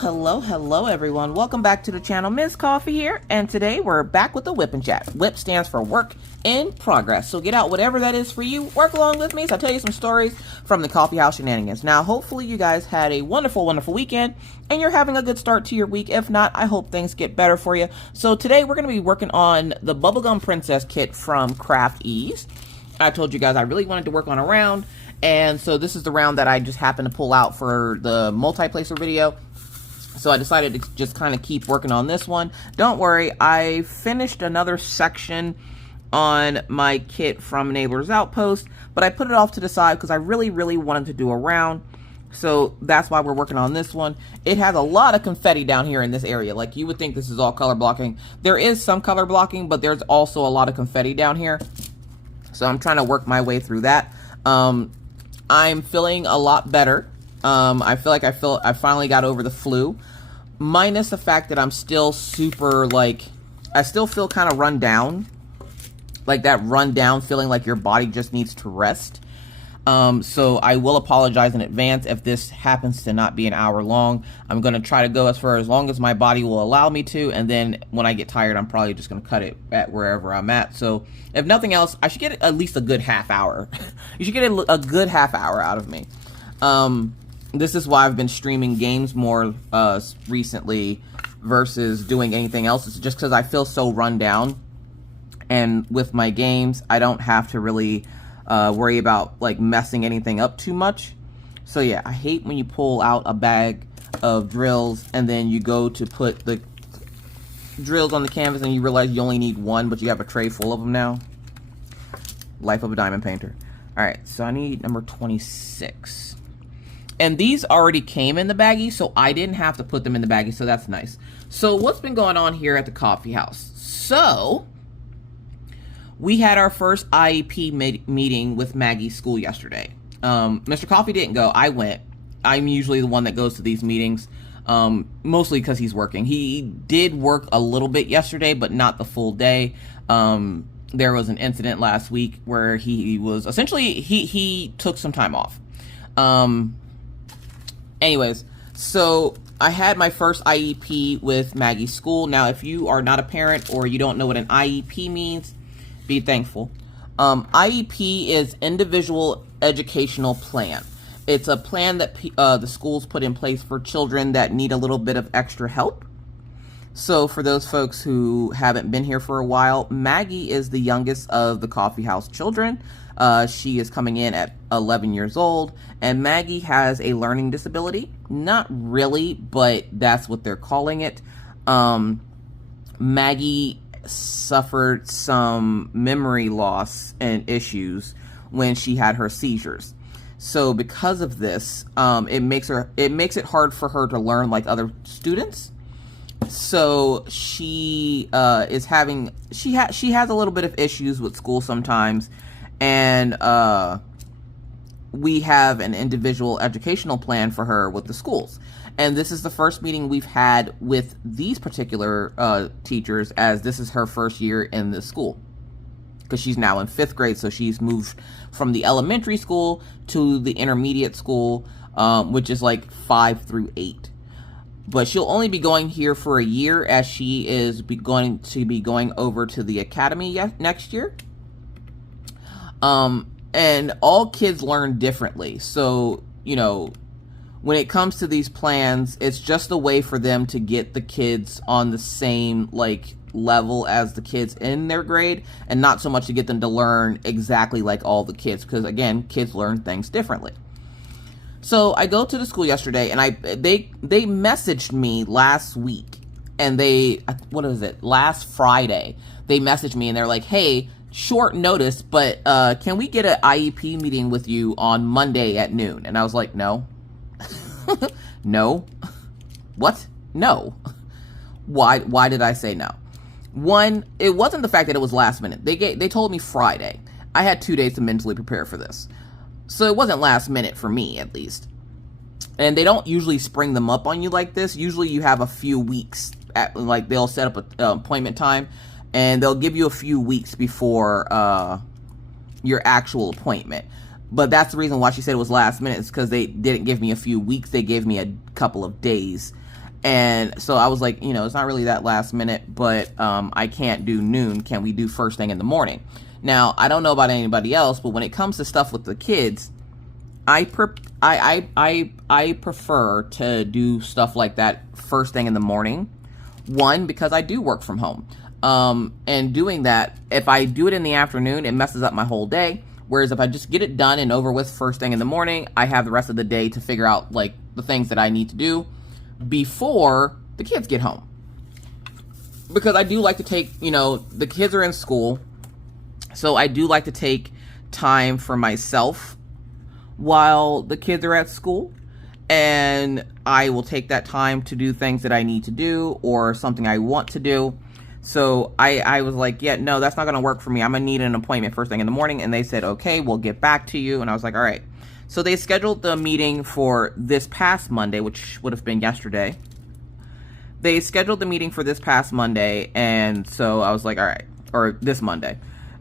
Hello everyone. Welcome back to the channel. Ms. Coffee here, and today we're back with the Wip and Chat. Wip stands for work in progress. So get out whatever that is for you. Work along with me so I'll tell you some stories from the coffee house shenanigans. Now, hopefully you guys had a wonderful weekend and you're having a good start to your week. If not, I hope things get better for you. So today we're going to be working on the Bubblegum Princess kit from Craft Ease. I told you guys I really wanted to work on a round, and so this is the round that I just happened to pull out for the multi-placer video. So I decided to just kind of keep working on this one. Don't worry, I finished another section on my kit from Enabler's Outpost, but I put it off to the side because I really wanted to do a round. So that's why we're working on this one. It has a lot of confetti down here in this area. Like, you would think this is all color blocking. There is some color blocking, but there's also a lot of confetti down here. So I'm trying to work my way through that. I'm feeling a lot better. I feel like I finally got over the flu, minus the fact that I'm still super, like, I still feel kind of run down, like that run down feeling like your body just needs to rest. So I will apologize in advance if this happens to not be an hour long. I'm going to try to go as long as my body will allow me to, and then when I get tired, I'm probably just going to cut it at wherever I'm at. So if nothing else, I should get at least a good half hour. You should get a good half hour out of me. This is why I've been streaming games more recently versus doing anything else. It's just because I feel so run down, and with my games, I don't have to really worry about like messing anything up too much. So yeah, I hate when you pull out a bag of drills and then you go to put the drills on the canvas and you realize you only need one, but you have a tray full of them now. Life of a diamond painter. All right, so I need number 26. And these already came in the baggie, so I didn't have to put them in the baggie, so that's nice. So what's been going on here at the coffee house? So we had our first IEP meeting with Maggie's school yesterday. Mr. Coffee didn't go. I went. I'm usually the one that goes to these meetings, mostly because he's working. He did work a little bit yesterday, but not the full day. There was an incident last week where he was essentially, he took some time off. Anyways, so I had my first IEP with Maggie's school. Now, if you are not a parent or you don't know what an IEP means, be thankful. IEP is Individual Educational Plan. It's a plan that the schools put in place for children that need a little bit of extra help. So for those folks who haven't been here for a while, Maggie is the youngest of the coffee house children. She is coming in at 11 years old, and Maggie has a learning disability. Not really, but that's what they're calling it. Maggie suffered some memory loss and issues when she had her seizures. So because of this, it makes it hard for her to learn like other students. So she has a little bit of issues with school sometimes, and we have an individual educational plan for her with the schools. And this is the first meeting we've had with these particular teachers, as this is her first year in the school, because she's now in 5th grade. So she's moved from the elementary school to the intermediate school, which is like 5 through 8. But she'll only be going here for a year, as she is going to be going over to the academy next year. And all kids learn differently. So, you know, when it comes to these plans, it's just a way for them to get the kids on the same, like, level as the kids in their grade, and not so much to get them to learn exactly like all the kids, because, again, kids learn things differently. So I go to the school yesterday, and they messaged me last week, and last Friday, they messaged me, and they're like, hey, short notice, but can we get an IEP meeting with you on Monday at noon? And I was like, no. No. What? No. Why did I say no? One, it wasn't the fact that it was last minute. They told me Friday. I had 2 days to mentally prepare for this. So it wasn't last minute for me, at least. And they don't usually spring them up on you like this. Usually you have a few weeks, like they'll set up an appointment time, and they'll give you a few weeks before your actual appointment. But that's the reason why she said it was last minute, is because they didn't give me a few weeks. They gave me a couple of days. And so I was like, it's not really that last minute, but I can't do noon. Can we do first thing in the morning? Now, I don't know about anybody else, but when it comes to stuff with the kids, I prefer to do stuff like that first thing in the morning. One, because I do work from home. And doing that, if I do it in the afternoon, it messes up my whole day. Whereas if I just get it done and over with first thing in the morning, I have the rest of the day to figure out like the things that I need to do before the kids get home. Because I do like to take, the kids are in school, so I do like to take time for myself while the kids are at school. And I will take that time to do things that I need to do or something I want to do. So I was like, yeah, no, that's not going to work for me. I'm going to need an appointment first thing in the morning. And they said, okay, we'll get back to you. And I was like, all right. So they scheduled the meeting for this past Monday, which would have been yesterday. They scheduled the meeting for this past Monday. And so I was like, all right, or this Monday.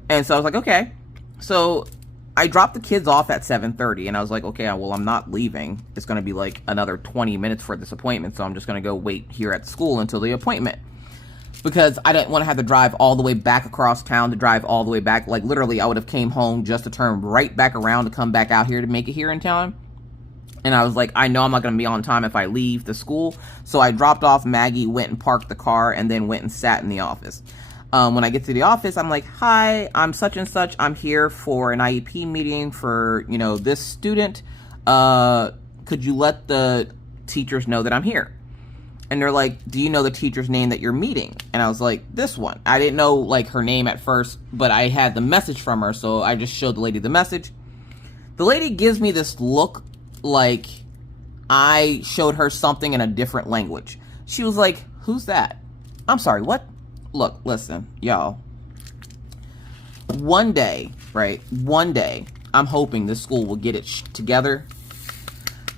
And so I was like, okay. So I dropped the kids off at 7:30 and I was like, okay, well, I'm not leaving. It's going to be like another 20 minutes for this appointment. So I'm just going to go wait here at school until the appointment. Because I didn't want to have to drive all the way back across town to drive all the way back. Like, literally, I would have came home just to turn right back around to come back out here to make it here in town. And I was like, I know I'm not going to be on time if I leave the school. So I dropped off Maggie, went and parked the car, and then went and sat in the office. When I get to the office, I'm like, hi, I'm such and such. I'm here for an IEP meeting for, this student. Could you let the teachers know that I'm here? And they're like, do you know the teacher's name that you're meeting? And I was like, this one. I didn't know, like, her name at first, but I had the message from her, so I just showed the lady the message. The lady gives me this look like I showed her something in a different language. She was like, who's that? I'm sorry, what? Look, listen, y'all. One day, right? One day, I'm hoping this school will get it together.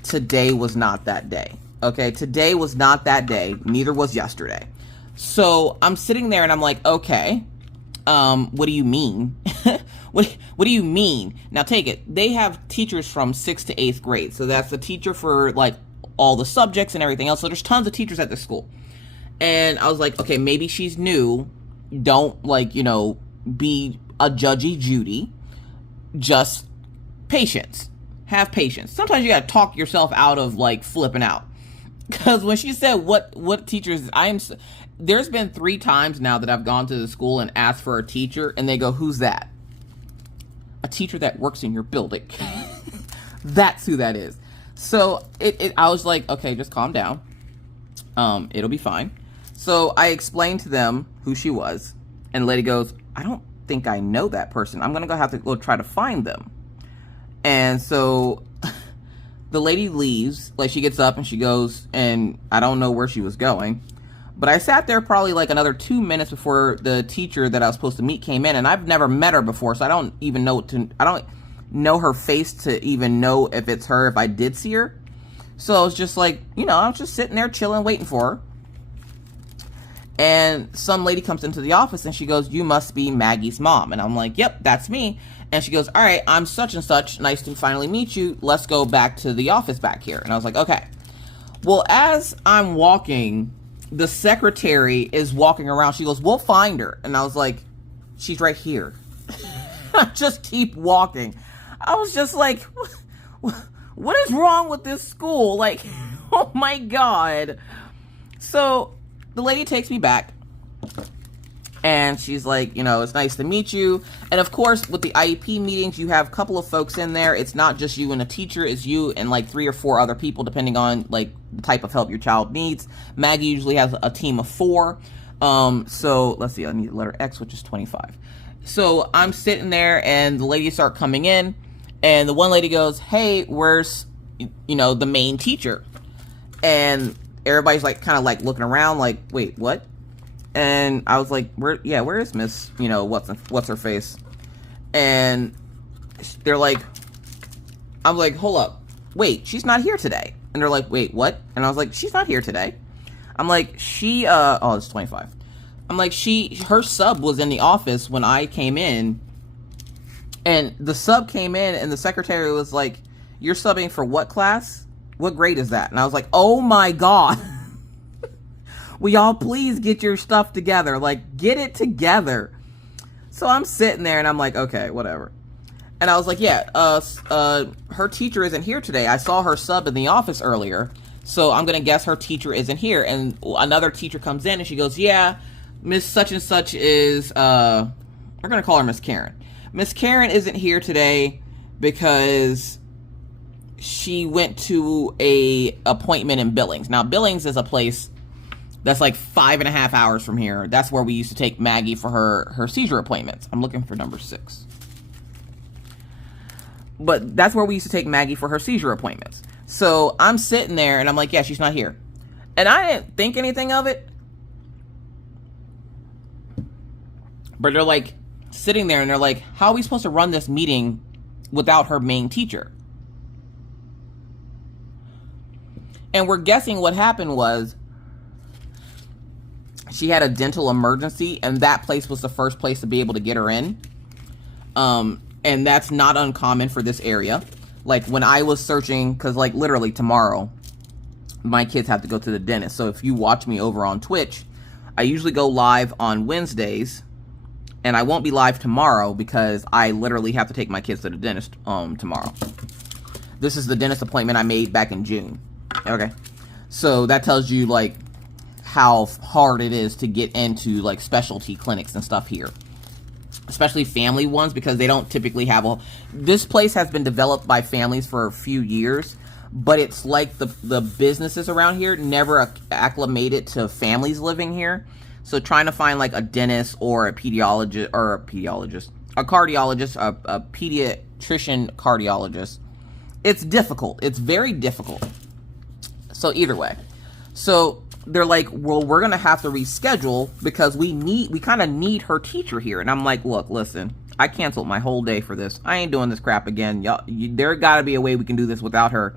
Today was not that day. Okay, today was not that day. Neither was yesterday. So I'm sitting there and I'm like, okay, what do you mean? what do you mean? Now take it. They have teachers from 6th to 8th grade. So that's the teacher for like all the subjects and everything else. So there's tons of teachers at this school. And I was like, okay, maybe she's new. Don't be a judgy Judy. Just patience. Have patience. Sometimes you gotta talk yourself out of like flipping out. Because when she said what teachers, there's been 3 times now that I've gone to the school and asked for a teacher, and they go, who's that? A teacher that works in your building. That's who that is. So I was like, okay, just calm down. It'll be fine. So I explained to them who she was, and the lady goes, I don't think I know that person. I'm gonna have to go try to find them. And so the lady leaves, like she gets up and she goes, and I don't know where she was going, but I sat there probably like another 2 minutes before the teacher that I was supposed to meet came in, and I've never met her before, so I don't know her face to even know if it's her, if I did see her. So I was just like, I was just sitting there chilling, waiting for her. And some lady comes into the office and she goes, you must be Maggie's mom. And I'm like, yep, that's me. And she goes, all right, I'm such and such. Nice to finally meet you. Let's go back to the office back here. And I was like, okay. Well, as I'm walking, the secretary is walking around. She goes, we'll find her. And I was like, she's right here. Just keep walking. I was just like, what is wrong with this school? Like, oh my God. So the lady takes me back. And she's like, it's nice to meet you. And of course, with the IEP meetings, you have a couple of folks in there. It's not just you and a teacher. It's you and like 3 or 4 other people, depending on like the type of help your child needs. Maggie usually has a team of 4. So let's see, I need the letter X, which is 25. So I'm sitting there and the ladies start coming in. And the one lady goes, hey, where's, the main teacher? And everybody's like kind of like looking around like, wait, what? And I was like, where is Miss, what's her face? And they're like, I'm like, hold up, wait, she's not here today. And they're like, wait, what? And I was like, she's not here today. I'm like, it's 25. I'm like, her sub was in the office when I came in. And the sub came in and the secretary was like, you're subbing for what class? What grade is that? And I was like, oh my God. will y'all please get your stuff together? Like, get it together. So I'm sitting there and I'm like, okay, whatever. And I was like, yeah, her teacher isn't here today. I saw her sub in the office earlier, so I'm going to guess her teacher isn't here. And another teacher comes in and she goes, yeah, Miss Such and Such is, we're going to call her Miss Karen. Miss Karen isn't here today because she went to a appointment in Billings. Now, Billings is a place that's like 5.5 hours from here. That's where we used to take Maggie for her seizure appointments. I'm looking for number 6. But that's where we used to take Maggie for her seizure appointments. So I'm sitting there and I'm like, yeah, she's not here. And I didn't think anything of it. But they're like sitting there and they're like, how are we supposed to run this meeting without her main teacher? And we're guessing what happened was she had a dental emergency and that place was the first place to be able to get her in. And that's not uncommon for this area. Like when I was searching, because like literally tomorrow, my kids have to go to the dentist. So if you watch me over on Twitch, I usually go live on Wednesdays. And I won't be live tomorrow because I literally have to take my kids to the dentist tomorrow. This is the dentist appointment I made back in June. Okay. So that tells you like how hard it is to get into like specialty clinics and stuff here. Especially family ones, because they don't typically have a... This place has been developed by families for a few years, but it's like the businesses around here never acclimated to families living here. So trying to find like a dentist or a cardiologist, a pediatrician cardiologist, it's difficult. It's very difficult. So either way. So they're like, well, we're going to have to reschedule because we kind of need her teacher here. And I'm like, look, listen, I canceled my whole day for this. I ain't doing this crap again. Y'all, there got to be a way we can do this without her.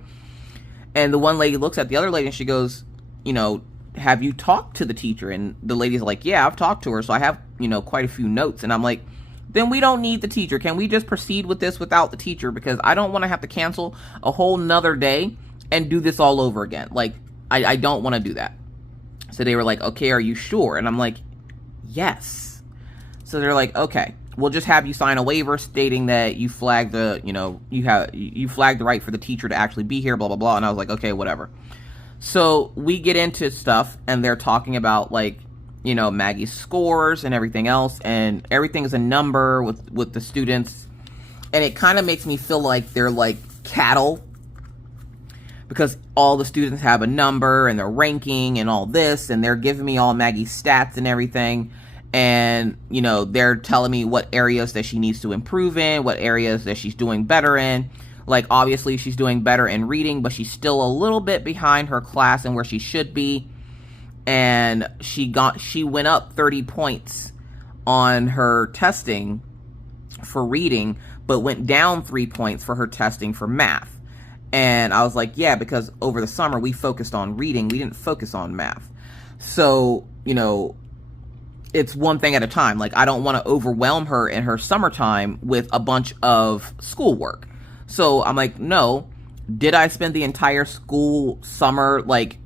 And the one lady looks at the other lady and she goes, you know, have you talked to the teacher? And the lady's like, yeah, I've talked to her. So I have, you know, quite a few notes. And I'm like, then we don't need the teacher. Can we just proceed with this without the teacher? Because I don't want to have to cancel a whole nother day and do this all over again. Like, I don't want to do that. So they were like, okay, are you sure? And I'm like, yes. So they're like, okay, we'll just have you sign a waiver stating that you flagged the, you know, you flagged the right for the teacher to actually be here, blah, blah, blah. And I was like, okay, whatever. So we get into stuff and they're talking about like, you know, Maggie's scores and everything else. And everything is a number with the students. And it kind of makes me feel like they're like cattle, because all the students have a number and they're ranking and all this, and they're giving me all Maggie's stats and everything. And, you know, they're telling me what areas that she needs to improve in, what areas that she's doing better in. Like, obviously, she's doing better in reading, but she's still a little bit behind her class and where she should be. And she went up 30 points on her testing for reading, but went down 3 points for her testing for math. And I was like, yeah, because over the summer we focused on reading. We didn't focus on math. So, you know, it's one thing at a time. Like, I don't want to overwhelm her in her summertime with a bunch of schoolwork. So I'm like, no. Did I spend the entire school summer, like,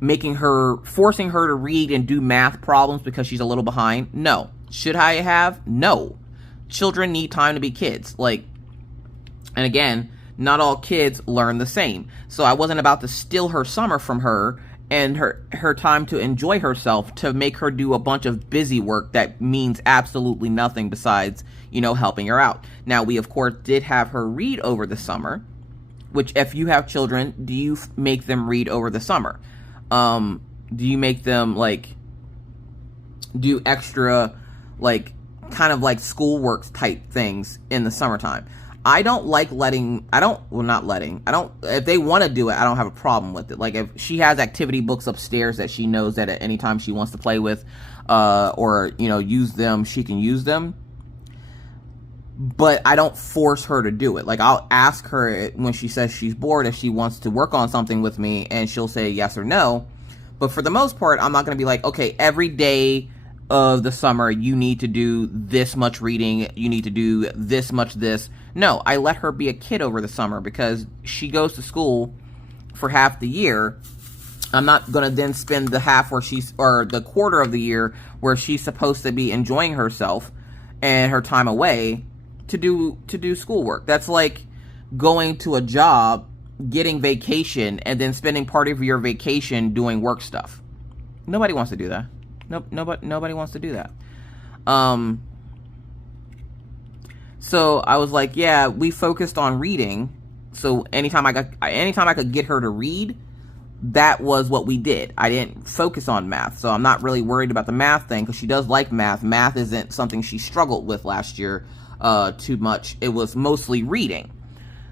forcing her to read and do math problems because she's a little behind? No. Should I have? No. Children need time to be kids. Like, and again, not all kids learn the same. So I wasn't about to steal her summer from her and her time to enjoy herself to make her do a bunch of busy work that means absolutely nothing besides, you know, helping her out. Now, we, of course, did have her read over the summer, which if you have children, do you make them read over the summer? Do you make them, like, do extra, like, kind of like schoolwork type things in the summertime? I don't like if they want to do it, I don't have a problem with it. Like, if she has activity books upstairs that she knows that at any time she wants to play with, or, you know, use them, she can use them. But I don't force her to do it. Like, I'll ask her when she says she's bored if she wants to work on something with me, and she'll say yes or no. But for the most part, I'm not going to be like, okay, every day of the summer, you need to do this much reading, you need to do this much this. No, I let her be a kid over the summer because she goes to school for half the year I'm not going to then spend the half where she's, or the quarter of the year where she's supposed to be enjoying herself and her time away to do schoolwork. That's like going to a job, getting vacation, and then spending part of your vacation doing work stuff. Nobody wants to do that. Nope, nobody wants to do that. So I was like, yeah, we focused on reading. So anytime I could get her to read, that was what we did. I didn't focus on math. So I'm not really worried about the math thing, because she does like math. Math isn't something she struggled with last year too much. It was mostly reading.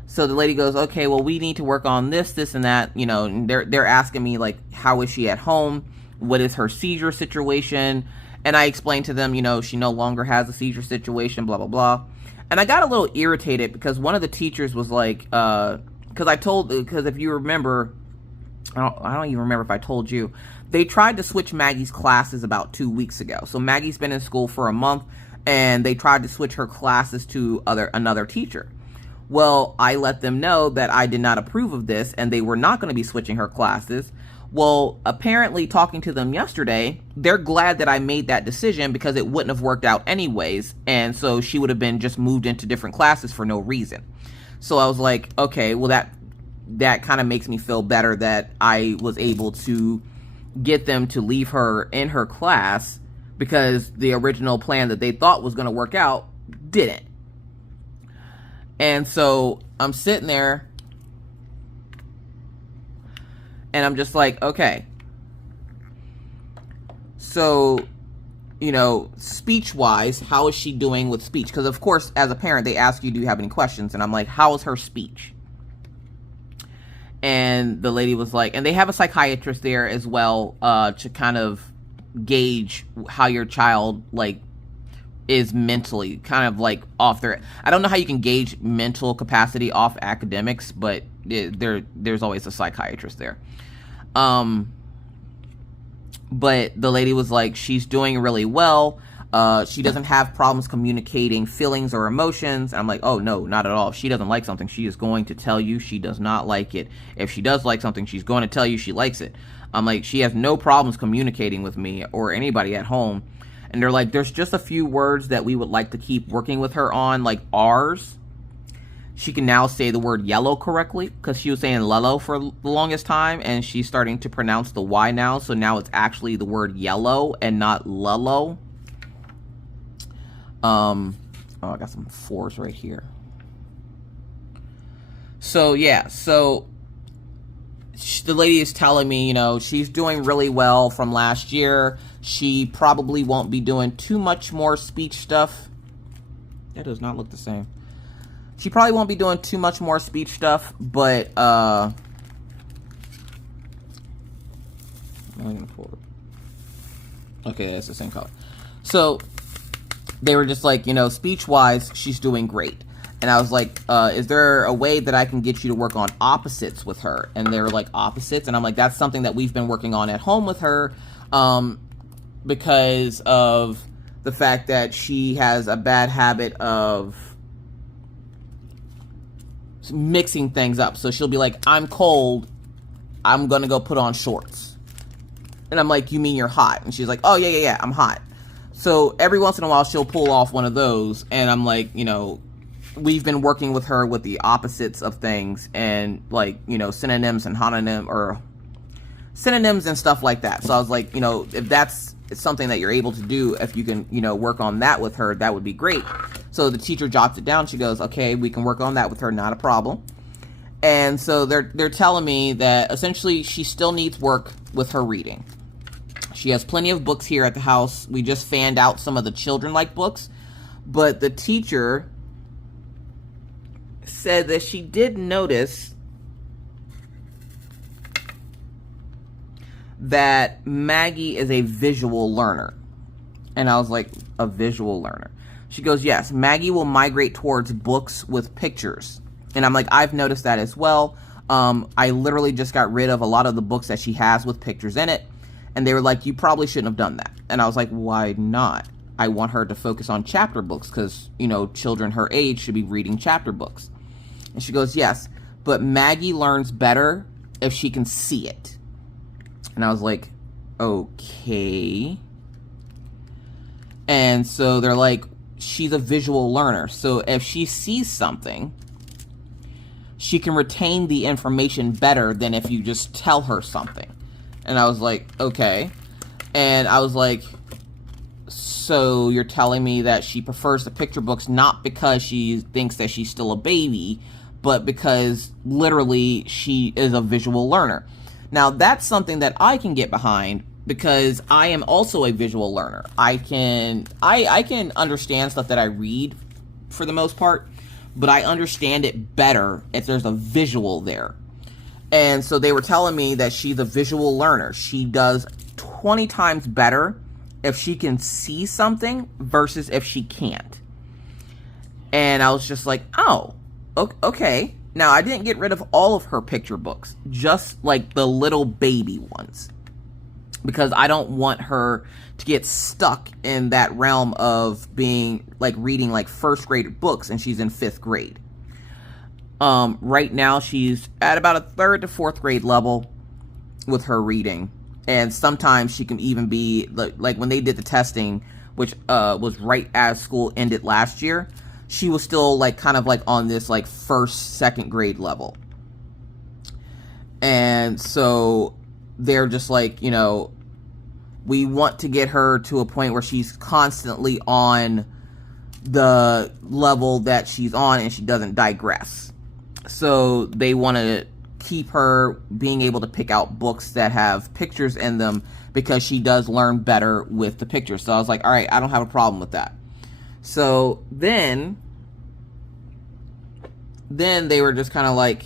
So the lady goes, okay, well, we need to work on this, and that, you know, and they're asking me, like, how is she at home? What is her seizure situation? And I explained to them, you know, she no longer has a seizure situation, blah, blah, blah. And I got a little irritated because one of the teachers was like, because if you remember, I don't even remember if I told you, they tried to switch Maggie's classes about 2 weeks ago. So Maggie's been in school for a month, and they tried to switch her classes to another teacher. Well, I let them know that I did not approve of this, and they were not going to be switching her classes. Well, apparently, talking to them yesterday, they're glad that I made that decision because it wouldn't have worked out anyways, and so she would have been just moved into different classes for no reason. So I was like, okay, well, that kind of makes me feel better that I was able to get them to leave her in her class, because the original plan that they thought was going to work out didn't. And so I'm sitting there and I'm just like, okay, so, you know, speech-wise, how is she doing with speech? Because, of course, as a parent, they ask you, do you have any questions? And I'm like, how is her speech? And the lady was like, and they have a psychiatrist there as well, to kind of gauge how your child, like, is mentally kind of like off their, I don't know how you can gauge mental capacity off academics, but there's always a psychiatrist there. But the lady was like, she's doing really well. She doesn't have problems communicating feelings or emotions. And I'm like, oh no, not at all. If she doesn't like something, she is going to tell you she does not like it. If she does like something, she's going to tell you she likes it. I'm like, she has no problems communicating with me or anybody at home. And they're like, there's just a few words that we would like to keep working with her on, like R's. She can now say the word yellow correctly, because she was saying lello for the longest time, and she's starting to pronounce the Y now. So now it's actually the word yellow and not lello. Oh, I got some 4s right here. So yeah, so the lady is telling me, you know, she's doing really well from last year. She probably won't be doing too much more speech stuff. That does not look the same. She probably won't be doing too much more speech stuff, but I'm gonna pull it. Okay, that's the same color. So they were just like, you know, speech-wise, she's doing great. And I was like, is there a way that I can get you to work on opposites with her? And they were like, opposites? And I'm like, that's something that we've been working on at home with her, because of the fact that she has a bad habit of mixing things up. So she'll be like, I'm cold, I'm gonna go put on shorts. And I'm like, you mean you're hot? And she's like, oh yeah, I'm hot. So every once in a while she'll pull off one of those, and I'm like, you know, we've been working with her with the opposites of things, and like, you know, synonyms and homonym, or synonyms and stuff like that. So I was like, you know, if that's something that you're able to do, if you can, you know, work on that with her, that would be great. So the teacher jots it down. She goes, okay, we can work on that with her, not a problem. And so they're telling me that essentially she still needs work with her reading. She has plenty of books here at the house. We just fanned out some of the children-like books, but the teacher said that she did notice that Maggie is a visual learner. And I was like, a visual learner? She goes, yes, Maggie will migrate towards books with pictures. And I'm like, I've noticed that as well. I literally just got rid of a lot of the books that she has with pictures in it. And they were like, you probably shouldn't have done that. And I was like, why not? I want her to focus on chapter books because, you know, children her age should be reading chapter books. And she goes, yes, but Maggie learns better if she can see it. And I was like, okay. And so they're like, she's a visual learner. So if she sees something, she can retain the information better than if you just tell her something. And I was like, okay. And I was like, so you're telling me that she prefers the picture books not because she thinks that she's still a baby, but because literally she is a visual learner. Now that's something that I can get behind because I am also a visual learner. I can understand stuff that I read for the most part, but I understand it better if there's a visual there. And so they were telling me that she's a visual learner. She does 20 times better if she can see something versus if she can't. And I was just like, oh, okay. Now, I didn't get rid of all of her picture books, just like the little baby ones, because I don't want her to get stuck in that realm of being like reading like first grade books and she's in 5th grade. Right now she's at about a 3rd to 4th grade level with her reading. And sometimes she can even be like when they did the testing, which was right as school ended last year, she was still like kind of like on this like 1st, 2nd grade level. And so they're just like, you know, we want to get her to a point where she's constantly on the level that she's on and she doesn't digress. So they want to keep her being able to pick out books that have pictures in them because she does learn better with the pictures. So I was like, all right, I don't have a problem with that. So then they were just kind of like,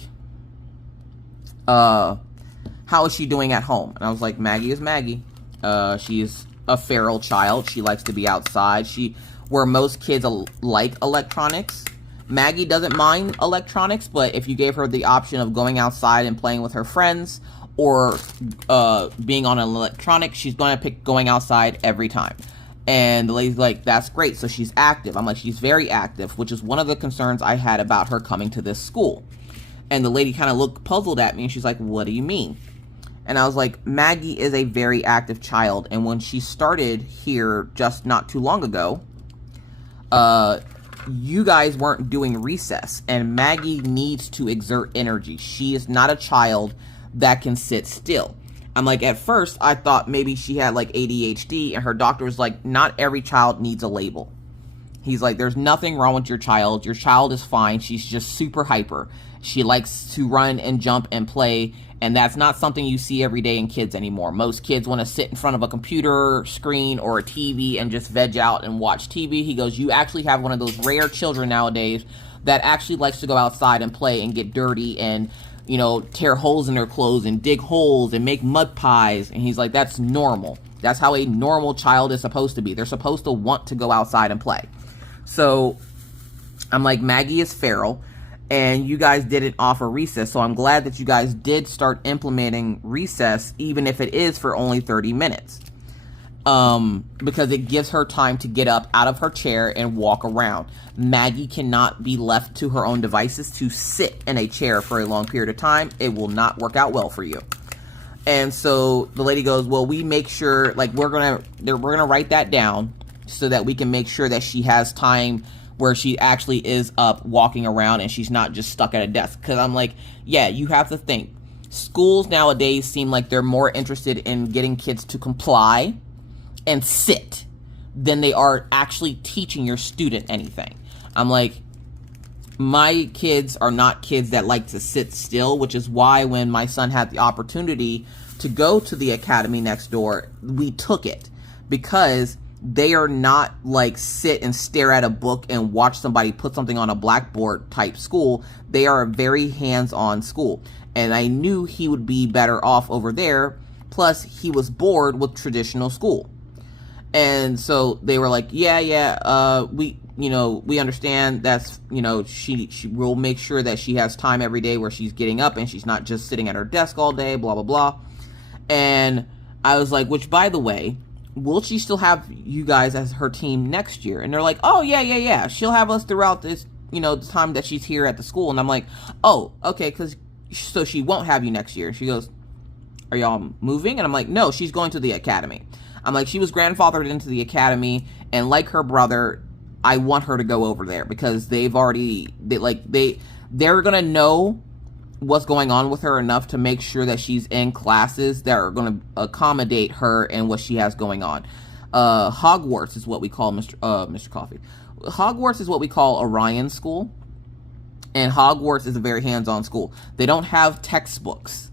how is she doing at home? And I was like, Maggie is Maggie. She's a feral child. She likes to be outside. Where most kids like electronics, Maggie doesn't mind electronics, but if you gave her the option of going outside and playing with her friends or being on an electronic, she's going to pick going outside every time. And the lady's like, that's great. So she's active. I'm like, she's very active, which is one of the concerns I had about her coming to this school. And the lady kind of looked puzzled at me and she's like, what do you mean? And I was like, Maggie is a very active child. And when she started here just not too long ago, you guys weren't doing recess. And Maggie needs to exert energy. She is not a child that can sit still. I'm like, at first, I thought maybe she had like ADHD. And her doctor was like, not every child needs a label. He's like, there's nothing wrong with your child. Your child is fine. She's just super hyper. She likes to run and jump and play. And that's not something you see every day in kids anymore. Most kids want to sit in front of a computer screen or a TV and just veg out and watch TV. He goes, you actually have one of those rare children nowadays that actually likes to go outside and play and get dirty and, you know, tear holes in their clothes and dig holes and make mud pies. And he's like, that's normal. That's how a normal child is supposed to be. They're supposed to want to go outside and play. So I'm like, Maggie is feral. And you guys didn't offer recess, so I'm glad that you guys did start implementing recess, even if it is for only 30 minutes. Because it gives her time to get up out of her chair and walk around. Maggie cannot be left to her own devices to sit in a chair for a long period of time. It will not work out well for you. And so the lady goes, well, we make sure, like, we're gonna write that down so that we can make sure that she has time where she actually is up walking around and she's not just stuck at a desk. Because I'm like, yeah, you have to think. Schools nowadays seem like they're more interested in getting kids to comply and sit than they are actually teaching your student anything. I'm like, my kids are not kids that like to sit still, which is why when my son had the opportunity to go to the academy next door, we took it. Because they are not like sit and stare at a book and watch somebody put something on a blackboard type school. They are a very hands-on school. And I knew he would be better off over there. Plus, he was bored with traditional school. And so they were like, we understand that's, she will make sure that she has time every day where she's getting up and she's not just sitting at her desk all day, blah, blah, blah. And I was like, which, by the way, will she still have you guys as her team next year? And they're like, oh, yeah. She'll have us throughout this, the time that she's here at the school. And I'm like, oh, okay, so she won't have you next year. She goes, are y'all moving? And I'm like, no, she's going to the academy. I'm like, she was grandfathered into the academy, and like her brother, I want her to go over there because they're gonna know what's going on with her enough to make sure that she's in classes that are going to accommodate her and what she has going on. Hogwarts is what we call Mr. Coffee. Hogwarts is what we call Orion School, and Hogwarts is a very hands-on school. They don't have textbooks.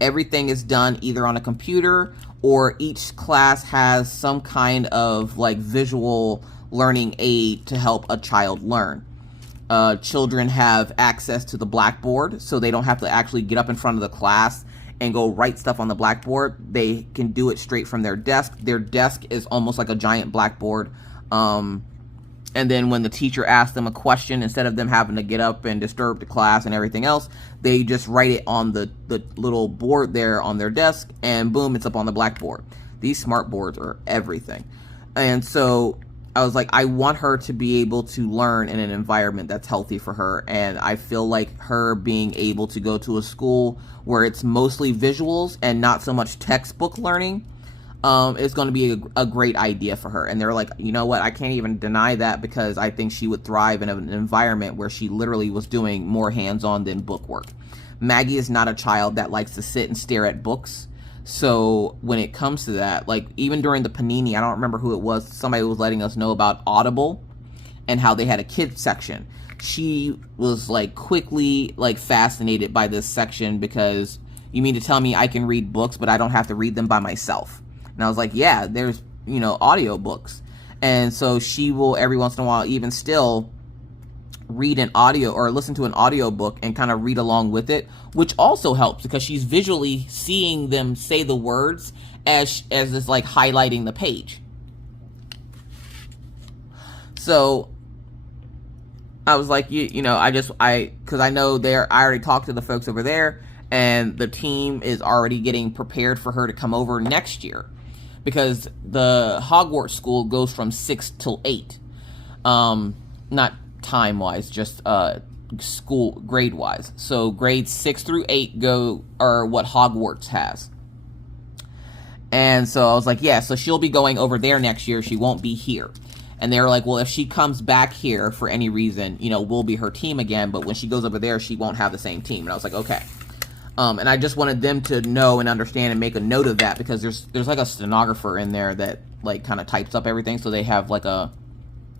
Everything is done either on a computer, or each class has some kind of like visual learning aid to help a child learn. Children have access to the blackboard, so they don't have to actually get up in front of the class and go write stuff on the blackboard. They can do it straight from their desk. Their desk is almost like a giant blackboard. And then when the teacher asks them a question, instead of them having to get up and disturb the class and everything else, they just write it on the little board there on their desk, and boom, it's up on the blackboard. These smart boards are everything. And so I was like, I want her to be able to learn in an environment that's healthy for her. And I feel like her being able to go to a school where it's mostly visuals and not so much textbook learning is going to be a great idea for her. And they're like, you know what? I can't even deny that, because I think she would thrive in an environment where she literally was doing more hands-on than book work. Maggie is not a child that likes to sit and stare at books. So when it comes to that, like even during the Panini, I don't remember who it was, somebody was letting us know about Audible and how they had a kids section. She was like quickly like fascinated by this section, because you mean to tell me I can read books, but I don't have to read them by myself? And I was like, yeah, there's, audio books. And so she will every once in a while even still read an audio or listen to an audio book and kind of read along with it, which also helps because she's visually seeing them say the words as it's like highlighting the page. So I was like, because I know I already talked to the folks over there, and the team is already getting prepared for her to come over next year, because the Hogwarts school goes from 6 till 8. Not time-wise, just school grade-wise. So grades 6 through 8 are what Hogwarts has. And so I was like, yeah, so she'll be going over there next year. She won't be here. And they were like, well, if she comes back here for any reason, we'll be her team again. But when she goes over there, she won't have the same team. And I was like, okay. And I just wanted them to know and understand and make a note of that, because there's like a stenographer in there that like kind of types up everything. So they have like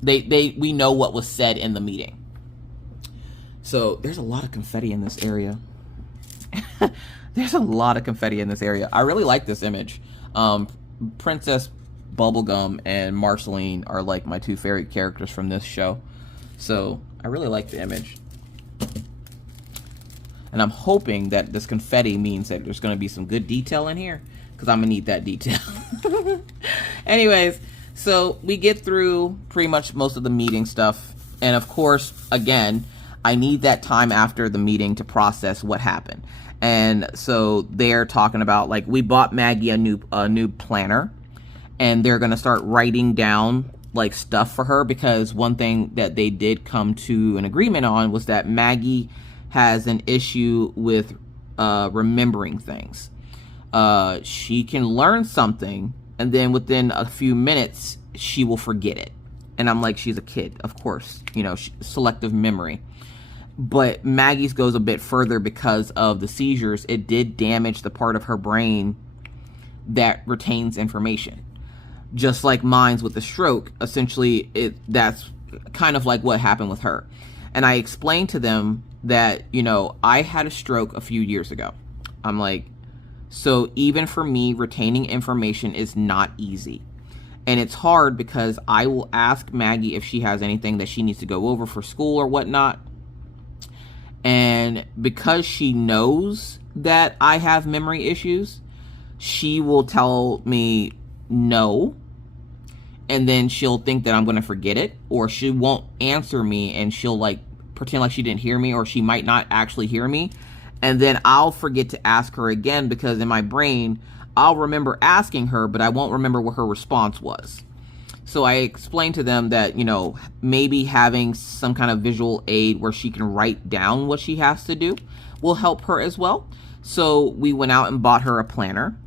we know what was said in the meeting. So there's a lot of confetti in this area. There's a lot of confetti in this area. I really like this image. Princess Bubblegum and Marceline are like my two favorite characters from this show. So I really like the image. And I'm hoping that this confetti means that there's going to be some good detail in here, because I'm going to need that detail. Anyways, so we get through pretty much most of the meeting stuff. And of course, again, I need that time after the meeting to process what happened. And so they're talking about, like, we bought Maggie a new planner, and they're going to start writing down like stuff for her, because one thing that they did come to an agreement on was that Maggie has an issue with remembering things. She can learn something, and then within a few minutes she will forget it. And I'm like, she's a kid, of course, selective memory. But Maggie's goes a bit further because of the seizures. It did damage the part of her brain that retains information. Just like mine's with the stroke, essentially that's kind of like what happened with her. And I explained to them that, I had a stroke a few years ago. I'm like, so even for me, retaining information is not easy. And it's hard because I will ask Maggie if she has anything that she needs to go over for school or whatnot. And because she knows that I have memory issues, she will tell me no. And then she'll think that I'm going to forget it, or she won't answer me and she'll like pretend like she didn't hear me, or she might not actually hear me. And then I'll forget to ask her again, because in my brain, I'll remember asking her, but I won't remember what her response was. So I explained to them that, you know, maybe having some kind of visual aid where she can write down what she has to do will help her as well. So we went out and bought her a planner,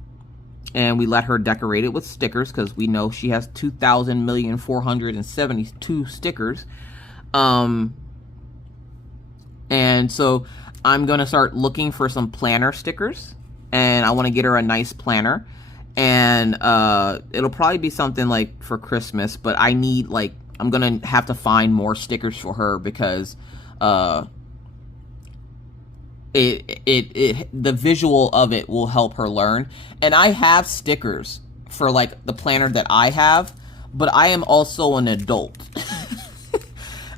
and we let her decorate it with stickers because we know she has 2,000,472 stickers. And so I'm going to start looking for some planner stickers, and I want to get her a nice planner. And it'll probably be something like for Christmas, but I need, like, I'm going to have to find more stickers for her because the visual of it will help her learn. And I have stickers for, like, the planner that I have, but I am also an adult.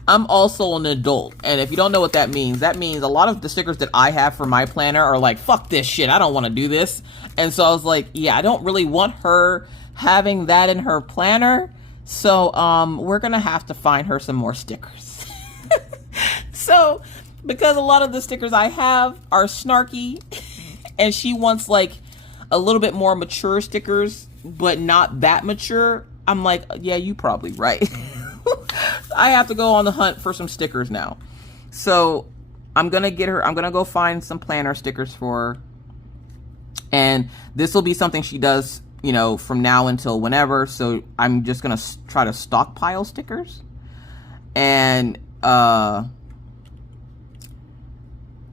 I'm also an adult, and if you don't know what that means a lot of the stickers that I have for my planner are like, fuck this shit, I don't want to do this. And so I was like, yeah, I don't really want her having that in her planner, so we're gonna have to find her some more stickers. So because a lot of the stickers I have are snarky and she wants like a little bit more mature stickers but not that mature, I'm like, yeah, you probably right. I have to go on the hunt for some stickers now. So I'm gonna go find some planner stickers for her, and this will be something she does, you know, from now until whenever. So I'm just gonna try to stockpile stickers, and I'm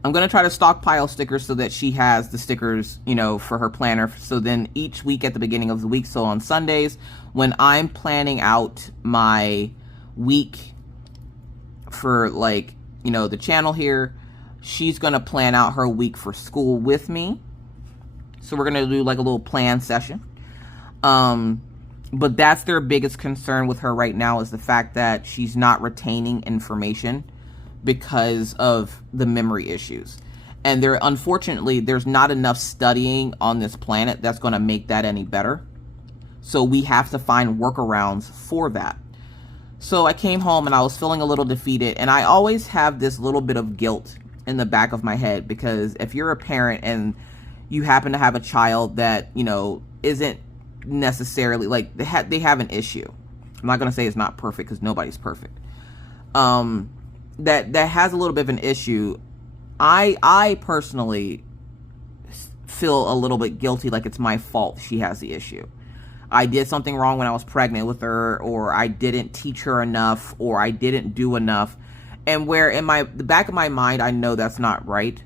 gonna try to stockpile stickers so that she has the stickers, you know, for her planner. So then each week at the beginning of the week, so on Sundays when I'm planning out my week for, like, you know, the channel here, she's gonna plan out her week for school with me. So we're gonna do like a little plan session. But that's their biggest concern with her right now, is the fact that she's not retaining information because of the memory issues. And unfortunately there's not enough studying on this planet that's going to make that any better. So we have to find workarounds for that. So I came home and I was feeling a little defeated, and I always have this little bit of guilt in the back of my head, because if you're a parent and you happen to have a child that, you know, isn't necessarily, like, they have an issue. I'm not going to say it's not perfect, because nobody's perfect. That has a little bit of an issue. I personally feel a little bit guilty, like it's my fault she has the issue. I did something wrong when I was pregnant with her, or I didn't teach her enough, or I didn't do enough. And where in the back of my mind, I know that's not right,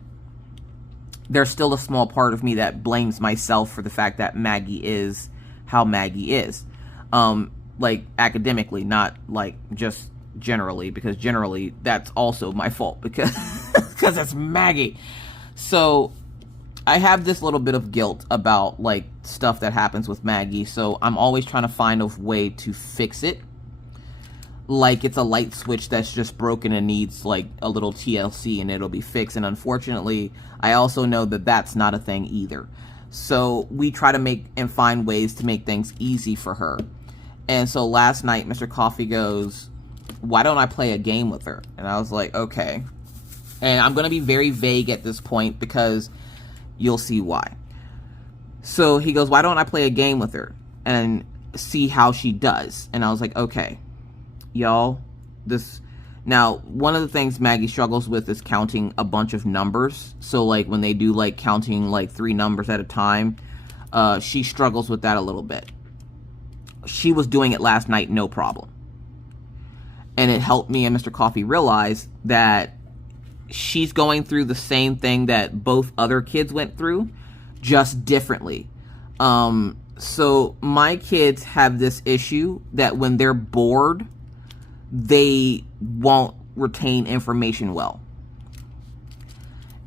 there's still a small part of me that blames myself for the fact that Maggie is how Maggie is. Like, academically, not like just generally, because generally that's also my fault, because because it's Maggie. So I have this little bit of guilt about, like, stuff that happens with Maggie, so I'm always trying to find a way to fix it. Like it's a light switch that's just broken and needs, like, a little TLC and it'll be fixed. And unfortunately, I also know that that's not a thing either. So we try to make and find ways to make things easy for her. And so last night, Mr. Coffee goes, why don't I play a game with her? And I was like, okay. And I'm going to be very vague at this point, because you'll see why. So he goes, why don't I play a game with her and see how she does? And I was like, okay, y'all, now, one of the things Maggie struggles with is counting a bunch of numbers. So, like, when they do, like, counting, like, 3 numbers at a time, she struggles with that a little bit. She was doing it last night, no problem. And it helped me and Mr. Coffee realize that she's going through the same thing that both other kids went through, just differently. So my kids have this issue that when they're bored, they won't retain information well.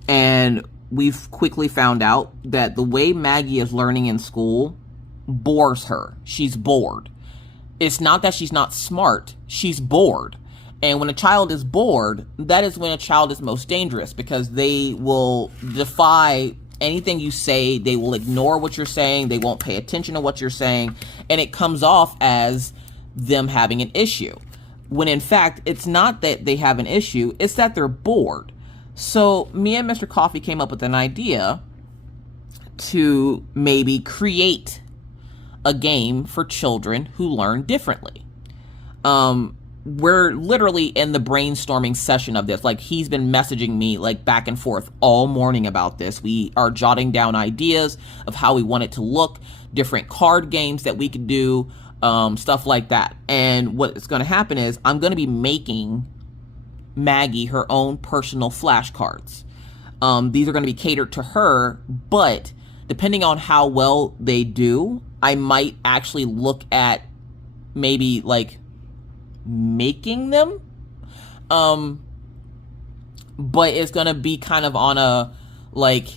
And we've quickly found out that the way Maggie is learning in school bores her. She's bored. It's not that she's not smart, she's bored. And when a child is bored, that is when a child is most dangerous, because they will defy anything you say. They will ignore what you're saying. They won't pay attention to what you're saying. And it comes off as them having an issue, when in fact, it's not that they have an issue, it's that they're bored. So me and Mr. Coffee came up with an idea to maybe create a game for children who learn differently. we're literally in the brainstorming session of this. Like, he's been messaging me like back and forth all morning about this. We are jotting down ideas of how we want it to look, different card games that we could do, stuff like that. And what's going to happen is I'm going to be making Maggie her own personal flashcards. These are going to be catered to her, but depending on how well they do, I might actually look at maybe like making them, but it's gonna be kind of on a like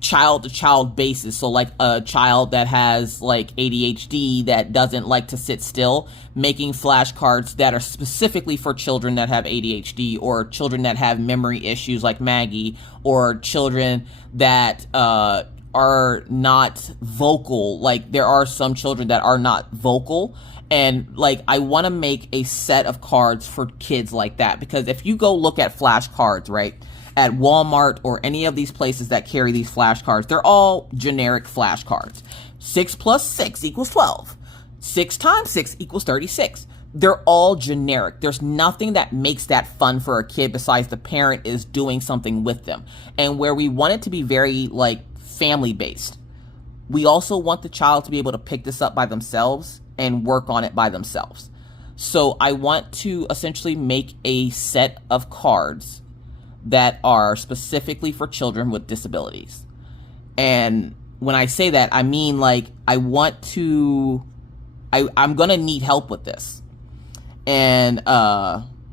child to child basis. So like a child that has like ADHD that doesn't like to sit still, making flashcards that are specifically for children that have ADHD, or children that have memory issues like Maggie, or children that are not vocal. Like, there are some children that are not vocal, and like I want to make a set of cards for kids like that. Because if you go look at flashcards, right, at Walmart or any of these places that carry these flashcards, they're all generic flashcards. 6 plus 6 equals 12. 6 times 6 equals 36. They're all generic. There's nothing that makes that fun for a kid besides the parent is doing something with them. And where we want it to be very like family based, we also want the child to be able to pick this up by themselves and work on it by themselves. So I want to essentially make a set of cards that are specifically for children with disabilities. And when I say that, I mean like I'm gonna need help with this. And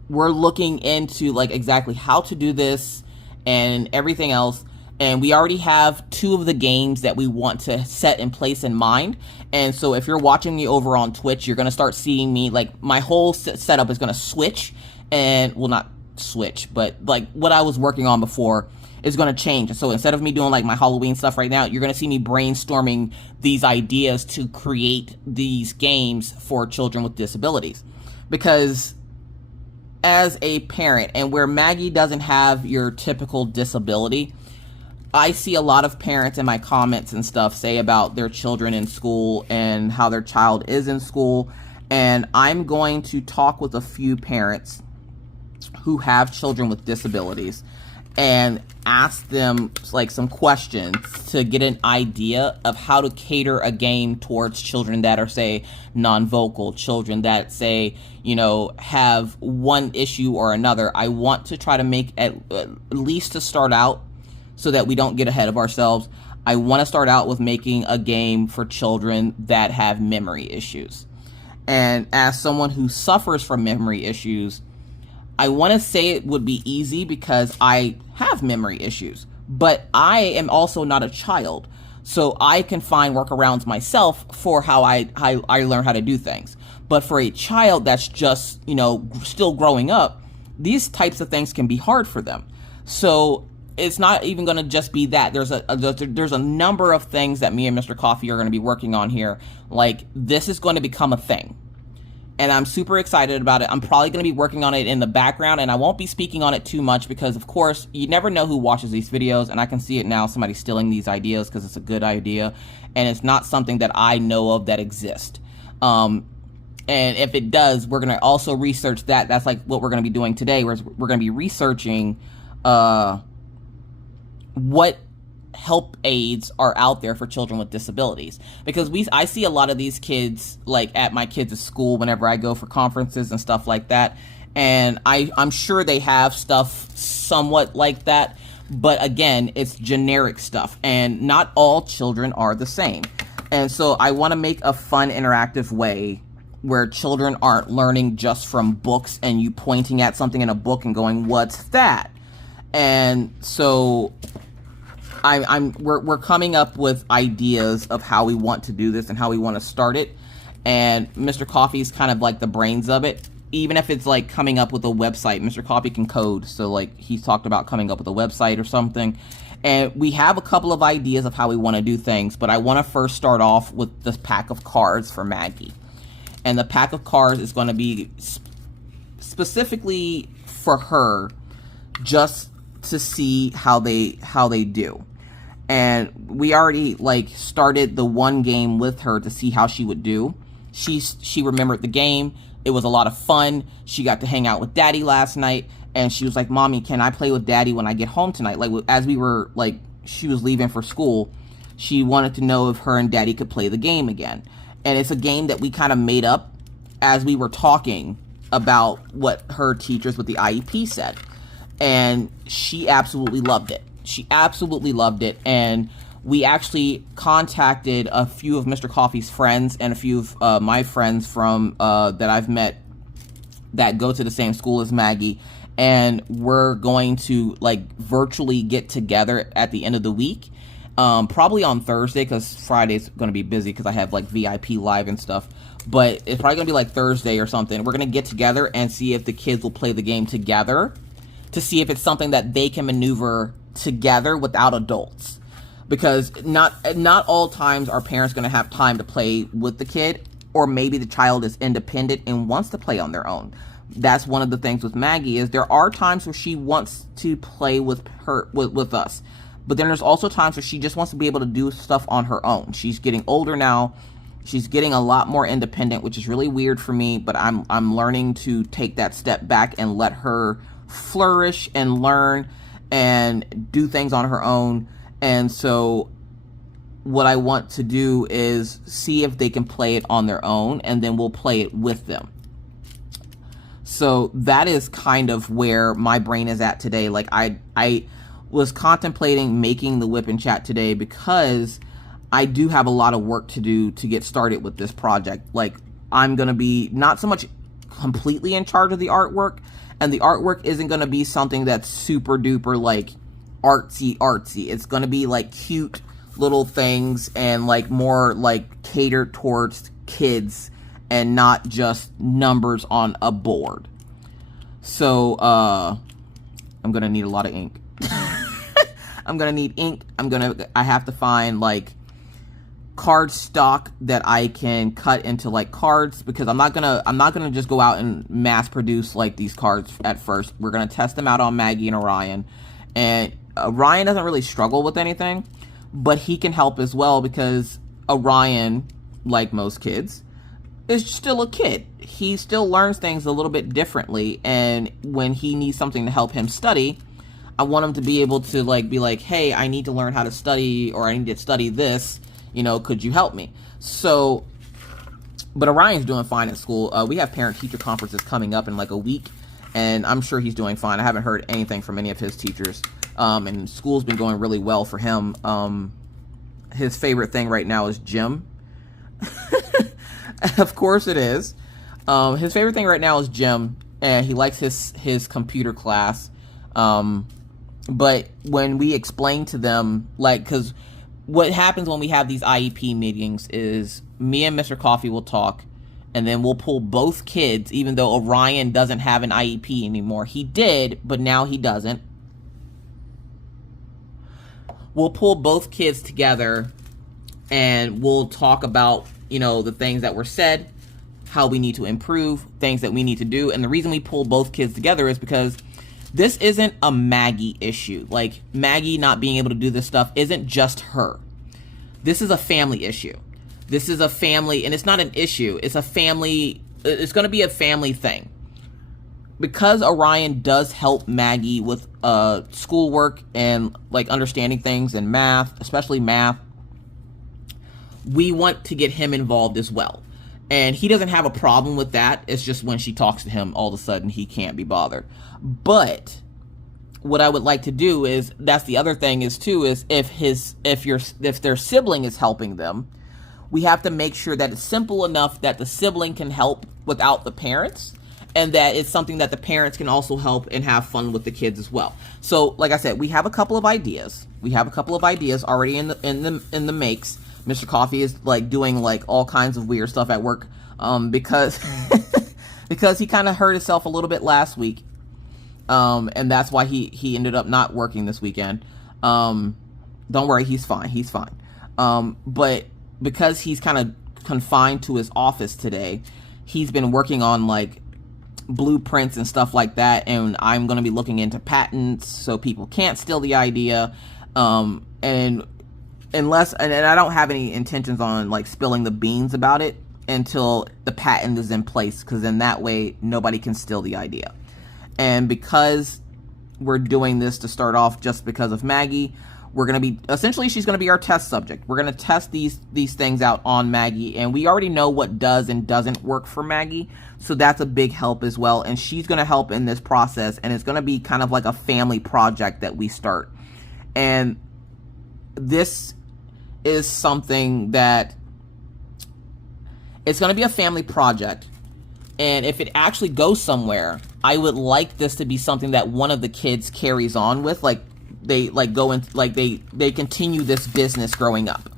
we're looking into like exactly how to do this and everything else. And we already have 2 of the games that we want to set in place in mind. And so if you're watching me over on Twitch, you're going to start seeing me, like, my whole setup is going to switch. And, well, not switch, but, like, what I was working on before is going to change. So instead of me doing, like, my Halloween stuff right now, you're going to see me brainstorming these ideas to create these games for children with disabilities. Because as a parent, and where Maggie doesn't have your typical disability, I see a lot of parents in my comments and stuff say about their children in school and how their child is in school. And I'm going to talk with a few parents who have children with disabilities and ask them like some questions to get an idea of how to cater a game towards children that are, say, non-vocal, children that, say, you know, have one issue or another. I want to try to make at least to start out, so that we don't get ahead of ourselves, I want to start out with making a game for children that have memory issues. And as someone who suffers from memory issues, I want to say it would be easy because I have memory issues, but I am also not a child. So I can find workarounds myself for how I learn how to do things. But for a child that's just, you know, still growing up, these types of things can be hard for them. So it's not even going to just be that. There's a number of things that me and Mr. Coffee are going to be working on here. Like, this is going to become a thing. And I'm super excited about it. I'm probably going to be working on it in the background, and I won't be speaking on it too much because, of course, you never know who watches these videos, and I can see it now, somebody stealing these ideas because it's a good idea, and it's not something that I know of that exists. And if it does, we're going to also research that. That's like what we're going to be doing today, where we're going to be researching what help aids are out there for children with disabilities, because I see a lot of these kids like at my kids' school whenever I go for conferences and stuff like that, and I'm sure they have stuff somewhat like that, but again, it's generic stuff, and not all children are the same. And so I want to make a fun interactive way where children aren't learning just from books and you pointing at something in a book and going, what's that? And so we're coming up with ideas of how we want to do this and how we want to start it. And Mr. Coffee's kind of like the brains of it. Even if it's like coming up with a website, Mr. Coffee can code. So like he's talked about coming up with a website or something. And we have a couple of ideas of how we want to do things. But I want to first start off with this pack of cards for Maggie. And the pack of cards is going to be specifically for her, just to see how they do. And we already like started the one game with her to see how she would do. she remembered the game. It was a lot of fun. She got to hang out with Daddy last night, and she was like, Mommy, can I play with Daddy when I get home tonight? Like, as we were, like, she was leaving for school, she wanted to know if her and Daddy could play the game again. And it's a game that we kind of made up as we were talking about what her teachers with the IEP said. And she absolutely loved it. She absolutely loved it. And we actually contacted a few of Mr. Coffee's friends and a few of my friends from that I've met that go to the same school as Maggie, and we're going to like virtually get together at the end of the week, probably on Thursday, because Friday's going to be busy because I have like VIP live and stuff, but it's probably going to be like Thursday or something. We're going to get together and see if the kids will play the game together to see if it's something that they can maneuver together without adults. Because not all times are parents going to have time to play with the kid, or maybe the child is independent and wants to play on their own. That's one of the things with Maggie, is there are times where she wants to play with us, but then there's also times where she just wants to be able to do stuff on her own. She's getting older now. She's getting a lot more independent, which is really weird for me, but I'm learning to take that step back and let her flourish and learn and do things on her own. And so what I want to do is see if they can play it on their own, and then we'll play it with them. So that is kind of where my brain is at today. Like I was contemplating making the Whip and Chat today because I do have a lot of work to do to get started with this project. Like, I'm going to be not so much completely in charge of the artwork, and the artwork isn't going to be something that's super duper like artsy. It's going to be like cute little things and like more like catered towards kids and not just numbers on a board. So I'm going to need a lot of ink. I'm going to need ink. I have to find like card stock that I can cut into like cards, because I'm not gonna just go out and mass produce like these cards at first. We're gonna test them out on Maggie and Orion, and Orion doesn't really struggle with anything, but he can help as well, because Orion, like most kids, is still a kid. He still learns things a little bit differently, and when he needs something to help him study, I want him to be able to like be like, hey, I need to learn how to study, or I need to study this, you know, could you help me? So, but Orion's doing fine at school. We have parent-teacher conferences coming up in like a week, and I'm sure he's doing fine. I haven't heard anything from any of his teachers, and school's been going really well for him. His favorite thing right now is gym. Of course it is. His favorite thing right now is gym, and he likes his computer class. But when we explain to them, like, because what happens when we have these IEP meetings is me and Mr. Coffee will talk, and then we'll pull both kids, even though Orion doesn't have an IEP anymore. He did, but now he doesn't. We'll pull both kids together, and we'll talk about, you know, the things that were said, how we need to improve, things that we need to do. And the reason we pull both kids together is because this isn't a Maggie issue. Like, Maggie not being able to do this stuff isn't just her. This is a family issue. This is a family, and it's not an issue. It's a family, it's going to be a family thing. Because Orion does help Maggie with schoolwork and like understanding things and math, especially math, we want to get him involved as well. And he doesn't have a problem with that. It's just when she talks to him, all of a sudden he can't be bothered. But what I would like to do is, that's the other thing is too, is if their sibling is helping them, we have to make sure that it's simple enough that the sibling can help without the parents, and that it's something that the parents can also help and have fun with the kids as well. So, like I said, we have a couple of ideas. We have a couple of ideas already in the makes. Mr. Coffee is like doing like all kinds of weird stuff at work, because because he kind of hurt himself a little bit last week, and that's why he ended up not working this weekend. Don't worry, he's fine. But because he's kind of confined to his office today, he's been working on like blueprints and stuff like that, and I'm going to be looking into patents so people can't steal the idea, and I don't have any intentions on like spilling the beans about it. until the patent is in place, because then that way nobody can steal the idea. And because we're doing this to start off just because of Maggie, we're going to be, essentially she's going to be our test subject. We're going to test these things out on Maggie, and we already know what does and doesn't work for Maggie, so that's a big help as well. And she's going to help in this process, and it's going to be kind of like a family project that we start. And this is something that, it's going to be a family project, and if it actually goes somewhere, I would like this to be something that one of the kids carries on with, like they go in, like they continue this business growing up,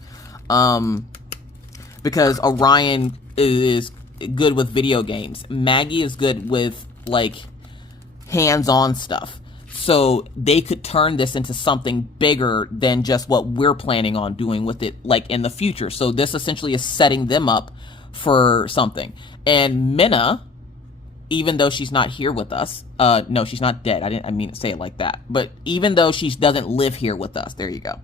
because Orion is good with video games, Maggie is good with like hands-on stuff, so they could turn this into something bigger than just what we're planning on doing with it, like in the future. So this essentially is setting them up for something. And Minna, even though she's not here with us, no, she's not dead. I mean to say it like that. But even though she doesn't live here with us, there you go.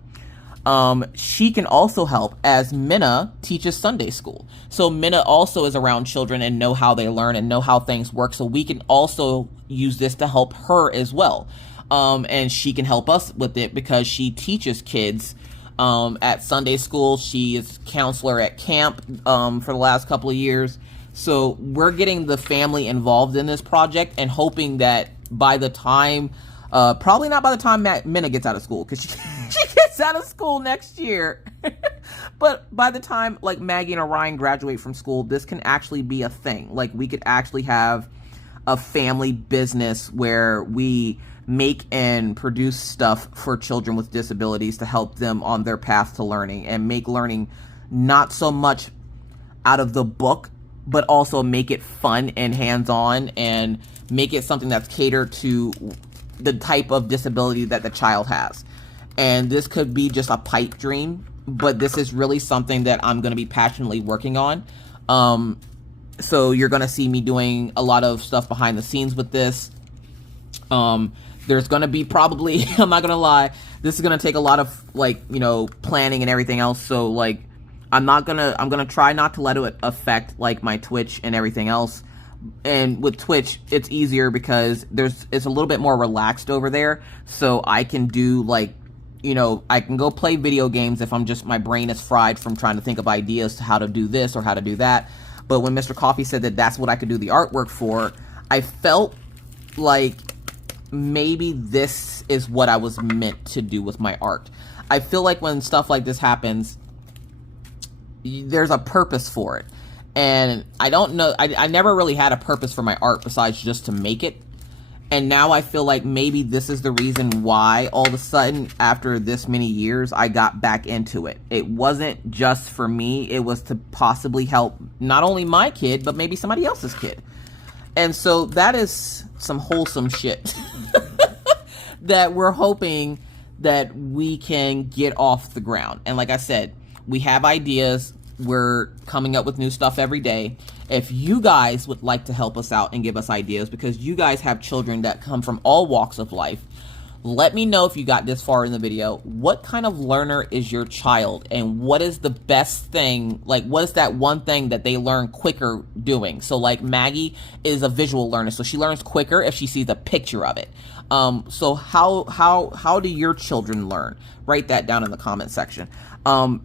She can also help, as Minna teaches Sunday school. So Minna also is around children and know how they learn and know how things work. So we can also use this to help her as well. And she can help us with it because she teaches kids at Sunday school. She is counselor at camp for the last couple of years. So we're getting the family involved in this project and hoping that by the time, probably not by the time Minna gets out of school, because she gets out of school next year. But by the time like Maggie and Orion graduate from school, this can actually be a thing. Like we could actually have a family business where we make and produce stuff for children with disabilities to help them on their path to learning, and make learning not so much out of the book, but also make it fun and hands-on, and make it something that's catered to the type of disability that the child has. And this could be just a pipe dream, but this is really something that I'm going to be passionately working on. So you're going to see me doing a lot of stuff behind the scenes with this. There's going to be probably, I'm not going to lie, this is going to take a lot of like, you know, planning and everything else. So like, I'm going to try not to let it affect like my Twitch and everything else. And with Twitch, it's easier because it's a little bit more relaxed over there. So I can do like, you know, I can go play video games if I'm just, my brain is fried from trying to think of ideas to how to do this or how to do that. But when Mr. Coffee said that that's what I could do the artwork for, I felt like maybe this is what I was meant to do with my art. I feel like when stuff like this happens, there's a purpose for it. And I don't know, I never really had a purpose for my art besides just to make it. And now I feel like maybe this is the reason why all of a sudden, after this many years, I got back into it. It wasn't just for me, it was to possibly help not only my kid, but maybe somebody else's kid. And so that is some wholesome shit that we're hoping that we can get off the ground. And like I said, we have ideas. We're coming up with new stuff every day. If you guys would like to help us out and give us ideas, because you guys have children that come from all walks of life, let me know if you got this far in the video. What kind of learner is your child, and what is the best thing, like what is that one thing that they learn quicker doing? So like Maggie is a visual learner, so she learns quicker if she sees a picture of it. So how do your children learn? Write that down in the comment section.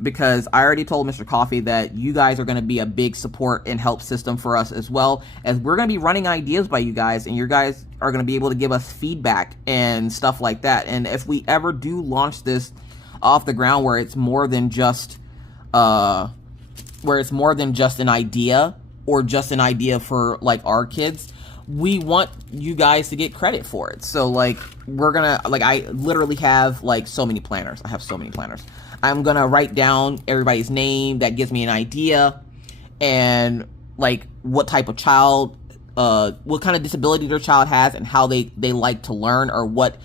Because I already told Mr. Coffee that you guys are going to be a big support and help system for us, as well as we're going to be running ideas by you guys, and you guys are going to be able to give us feedback and stuff like that. And if we ever do launch this off the ground where it's more than just an idea, or just an idea for like our kids, we want you guys to get credit for it. So like, we're gonna, like, I literally have like so many planners. I have so many planners. I'm gonna write down everybody's name that gives me an idea, and like what type of child, what kind of disability their child has, and how they like to learn, or what,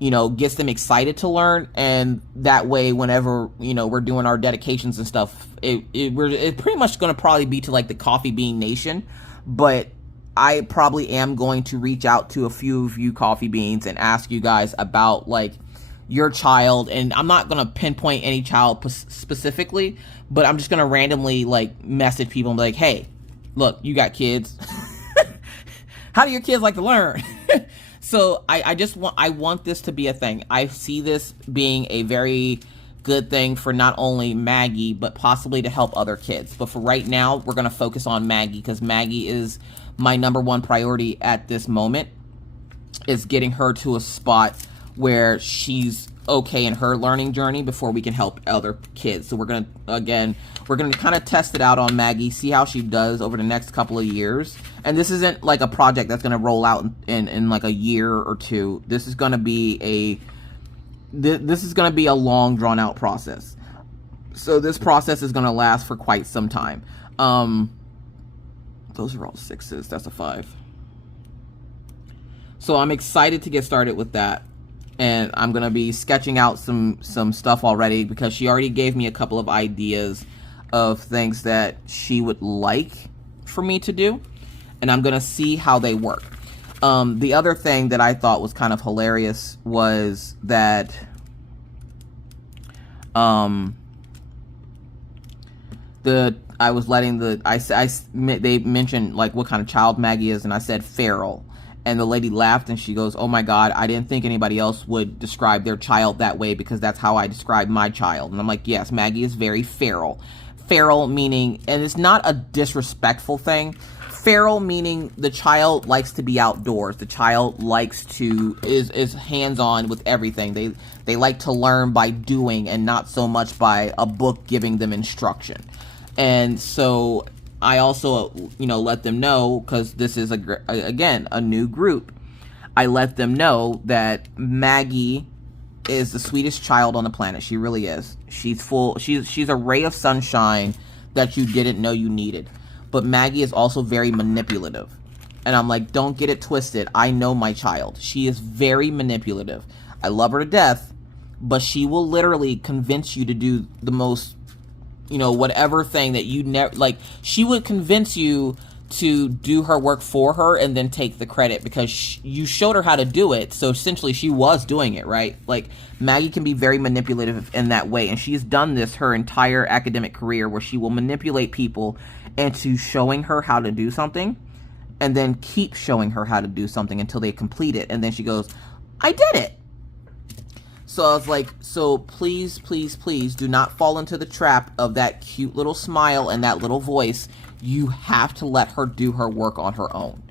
you know, gets them excited to learn. And that way, whenever, you know, we're doing our dedications and stuff, it's pretty much gonna probably be to like the Coffee Bean Nation. But I probably am going to reach out to a few of you Coffee Beans and ask you guys about like your child, and I'm not going to pinpoint any child specifically, but I'm just going to randomly like message people and be like, hey, look, you got kids. How do your kids like to learn? So I want this to be a thing. I see this being a very good thing for not only Maggie, but possibly to help other kids. But for right now, we're going to focus on Maggie, because Maggie is my number one priority at this moment, is getting her to a spot where she's okay in her learning journey before we can help other kids. So we're going to kind of test it out on Maggie, see how she does over the next couple of years. And this isn't like a project that's going to roll out in like a year or two. This is going to be a long drawn out process. So this process is going to last for quite some time. Those are all 6s. That's a 5. So I'm excited to get started with that. And I'm going to be sketching out some stuff already, because she already gave me a couple of ideas of things that she would like for me to do. And I'm going to see how they work. The other thing that I thought was kind of hilarious was that they mentioned like what kind of child Maggie is, and I said feral. And the lady laughed and she goes, oh my God, I didn't think anybody else would describe their child that way, because that's how I describe my child. And I'm like, yes, Maggie is very feral. Feral meaning, and it's not a disrespectful thing. Feral meaning the child likes to be outdoors. The child likes to, is hands-on with everything. They like to learn by doing, and not so much by a book giving them instruction. And so I also, let them know, because this is, again, a new group. I let them know that Maggie is the sweetest child on the planet. She really is. She's a ray of sunshine that you didn't know you needed. But Maggie is also very manipulative. And I'm like, don't get it twisted. I know my child. She is very manipulative. I love her to death, but she will literally convince you to do the most, whatever thing that you never, like, she would convince you to do her work for her and then take the credit because you showed her how to do it. So essentially she was doing it, right? Like, Maggie can be very manipulative in that way. And she's done this her entire academic career, where she will manipulate people into showing her how to do something and then keep showing her how to do something until they complete it. And then she goes, I did it. So I was like, so please, please, please do not fall into the trap of that cute little smile and that little voice. You have to let her do her work on her own.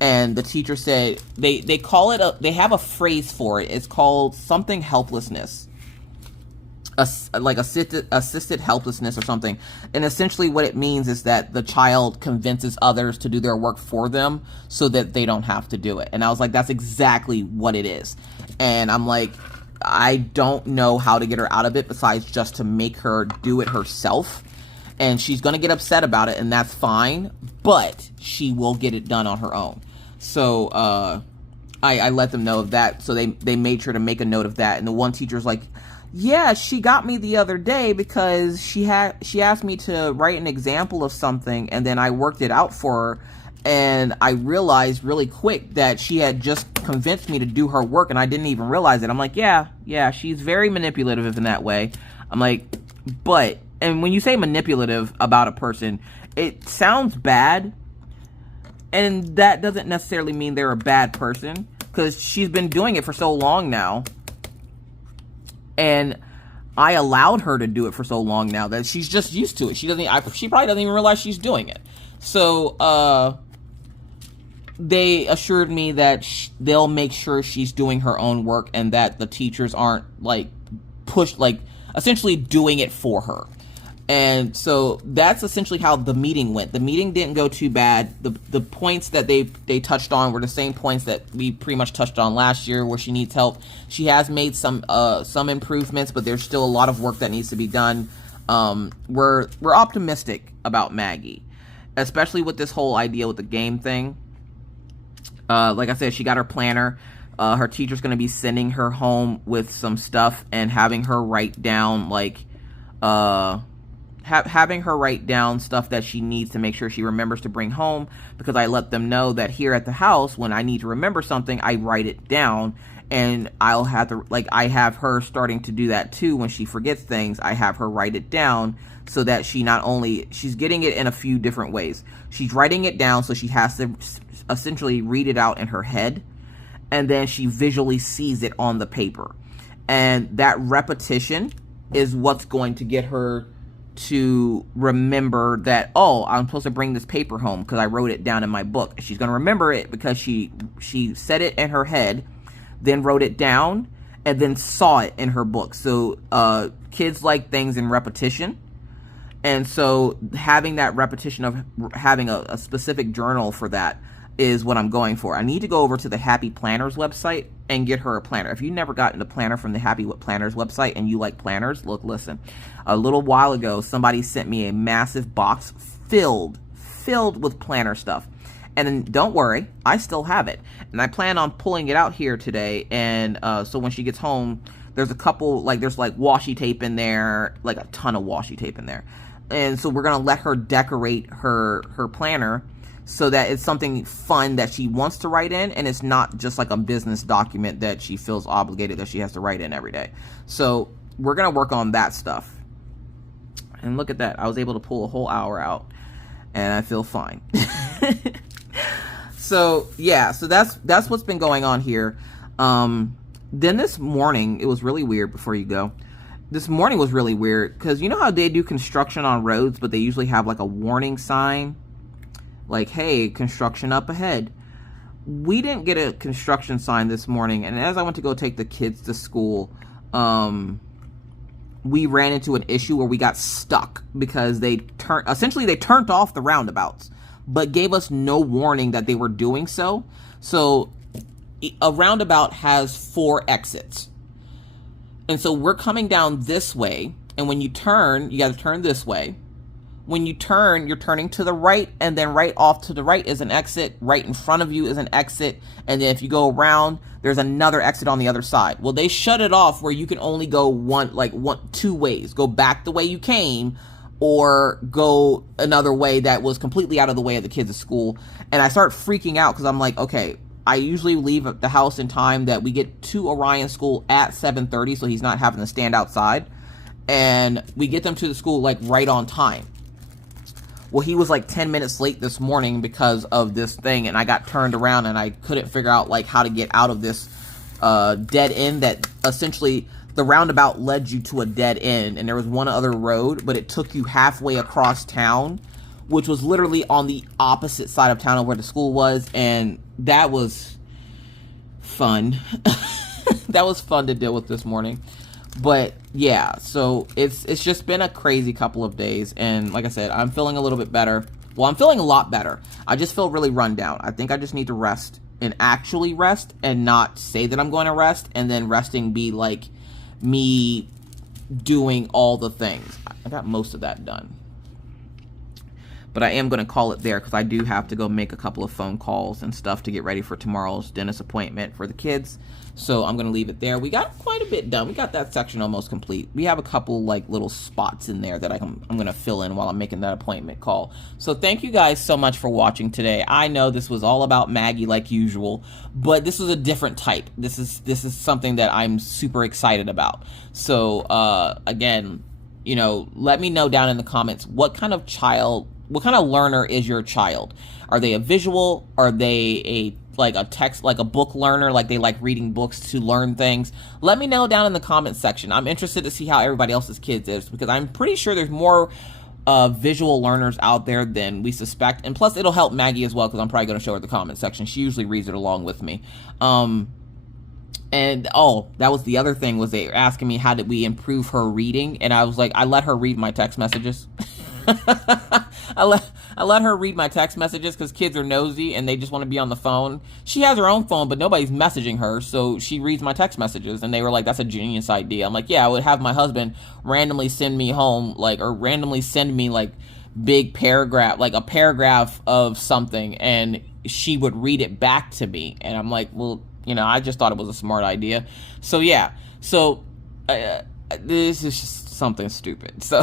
And the teacher said, they call it, they have a phrase for it. It's called something helplessness. Like assisted helplessness or something. And essentially what it means is that the child convinces others to do their work for them so that they don't have to do it. And I was like, that's exactly what it is. And I'm like, I don't know how to get her out of it besides just to make her do it herself. And she's going to get upset about it, and that's fine, but she will get it done on her own. So I let them know of that. So they made sure to make a note of that. And the one teacher's like, yeah, she got me the other day because she asked me to write an example of something, and then I worked it out for her. And I realized really quick that she had just convinced me to do her work, and I didn't even realize it. I'm like, yeah, she's very manipulative in that way. I'm like, but, and when you say manipulative about a person, it sounds bad, and that doesn't necessarily mean they're a bad person, because she's been doing it for so long now, and I allowed her to do it for so long now that she's just used to it. She probably doesn't even realize she's doing it. So, they assured me that they'll make sure she's doing her own work and that the teachers aren't, like, essentially doing it for her. And so that's essentially how the meeting went. The meeting didn't go too bad. The points that they touched on were the same points that we pretty much touched on last year, where she needs help. She has made some improvements, but there's still a lot of work that needs to be done. We're optimistic about Maggie, especially with this whole idea with the game thing. Like I said, she got her planner. Her teacher's going to be sending her home with some stuff and having her write down, like, having her write down stuff that she needs to make sure she remembers to bring home, because I let them know that here at the house, when I need to remember something, I write it down, And I'll have to, like, I have her starting to do that too. When she forgets things, I have her write it down so that she not only, she's getting it in a few different ways. She's writing it down so she has to essentially read it out in her head, and then she visually sees it on the paper. And that repetition is what's going to get her to remember that, oh, I'm supposed to bring this paper home because I wrote it down in my book. She's going to remember it because she said it in her head, then wrote it down, and then saw it in her book. So kids like things in repetition. And so having that repetition of having a specific journal for that is what I'm going for. I need to go over to the Happy Planners website and get her a planner. If you've never gotten a planner from the Happy Planners website and you like planners, look, listen. A little while ago, somebody sent me a massive box filled with planner stuff. And then don't worry, I still have it. And I plan on pulling it out here today. And so when she gets home, there's a couple, like there's like washi tape in there, like a ton of washi tape in there. And so we're going to let her decorate her planner so that it's something fun that she wants to write in, and it's not just like a business document that she feels obligated that she has to write in every day. So we're going to work on that stuff. And look at that. I was able to pull a whole hour out, and I feel fine. So yeah, so that's what's been going on here. Then this morning, it was really weird. Before you go, this morning was really weird because you know how they do construction on roads, but they usually have like a warning sign, like, hey, construction up ahead. We didn't get a construction sign this morning, and as I went to go take the kids to school, we ran into an issue where we got stuck because they turned off the roundabouts, but gave us no warning that they were doing so. So a roundabout has 4 exits. And so we're coming down this way, and when you turn, you got to turn this way. When you turn, you're turning to the right, and then right off to the right is an exit. Right in front of you is an exit. And then if you go around, there's another exit on the other side. Well, they shut it off where you can only go two ways. Go back the way you came, or go another way that was completely out of the way of the kids at school. And I start freaking out because I'm like, okay, I usually leave the house in time that we get to Orion's school at 7:30, so he's not having to stand outside. And we get them to the school like right on time. Well, he was like 10 minutes late this morning because of this thing, and I got turned around and I couldn't figure out like how to get out of this dead end that essentially the roundabout led you to a dead end, and there was one other road, but it took you halfway across town, which was literally on the opposite side of town of where the school was, and that was fun. That was fun to deal with this morning. But yeah, so it's just been a crazy couple of days, and like I said, I'm feeling a little bit better. Well, I'm feeling a lot better. I just feel really run down. I think I just need to rest and actually rest and not say that I'm going to rest, and then resting be like me doing all the things. I got most of that done. But I am going to call it there because I do have to go make a couple of phone calls and stuff to get ready for tomorrow's dentist appointment for the kids. So I'm going to leave it there. We got quite a bit done. We got that section almost complete. We have a couple like little spots in there that I'm going to fill in while I'm making that appointment call. So thank you guys so much for watching today. I know this was all about Maggie like usual, but this was a different type. This is something that I'm super excited about. So again, you know, let me know down in the comments what kind of learner is your child? Are they a visual? Are they a text, like a book learner, like they like reading books to learn things? Let me know down in the comments section. I'm interested to see how everybody else's kids is, because I'm pretty sure there's more visual learners out there than we suspect. And plus it'll help Maggie as well, because I'm probably going to show her the comment section. She usually reads it along with me. And oh, that was the other thing, was they were asking me how did we improve her reading, and I was like, I let her read my text messages. I let her read my text messages because kids are nosy and they just want to be on the phone. She has her own phone, but nobody's messaging her, so she reads my text messages. And they were like, that's a genius idea. I'm like, yeah, I would have my husband randomly send me home, or randomly send me big paragraph, like a paragraph of something, and she would read it back to me. And I'm like, well, you know, I just thought it was a smart idea. So yeah, so this is just something stupid. So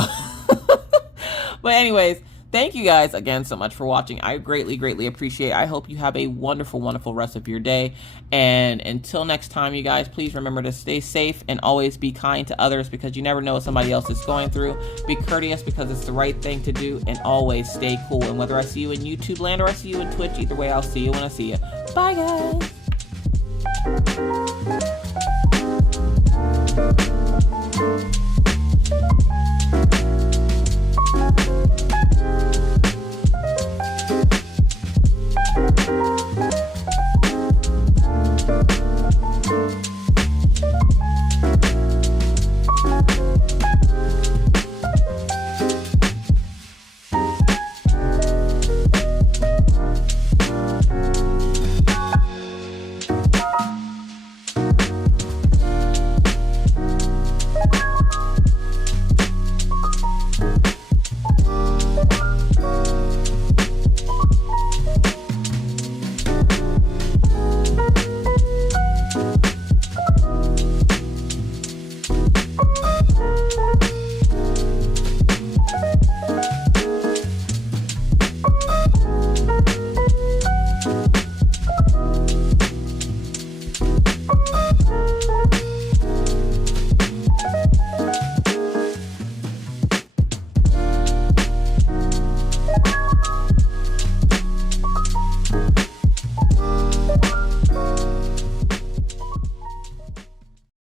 but anyways, Thank you guys again so much for watching. I greatly appreciate it. I hope you have a wonderful rest of your day. And until next time, you guys, please remember to stay safe and always be kind to others, because you never know what somebody else is going through. Be courteous because it's the right thing to do, and always stay cool. And whether I see you in YouTube land or I see you in Twitch, either way, I'll see you when I see you. Bye, guys.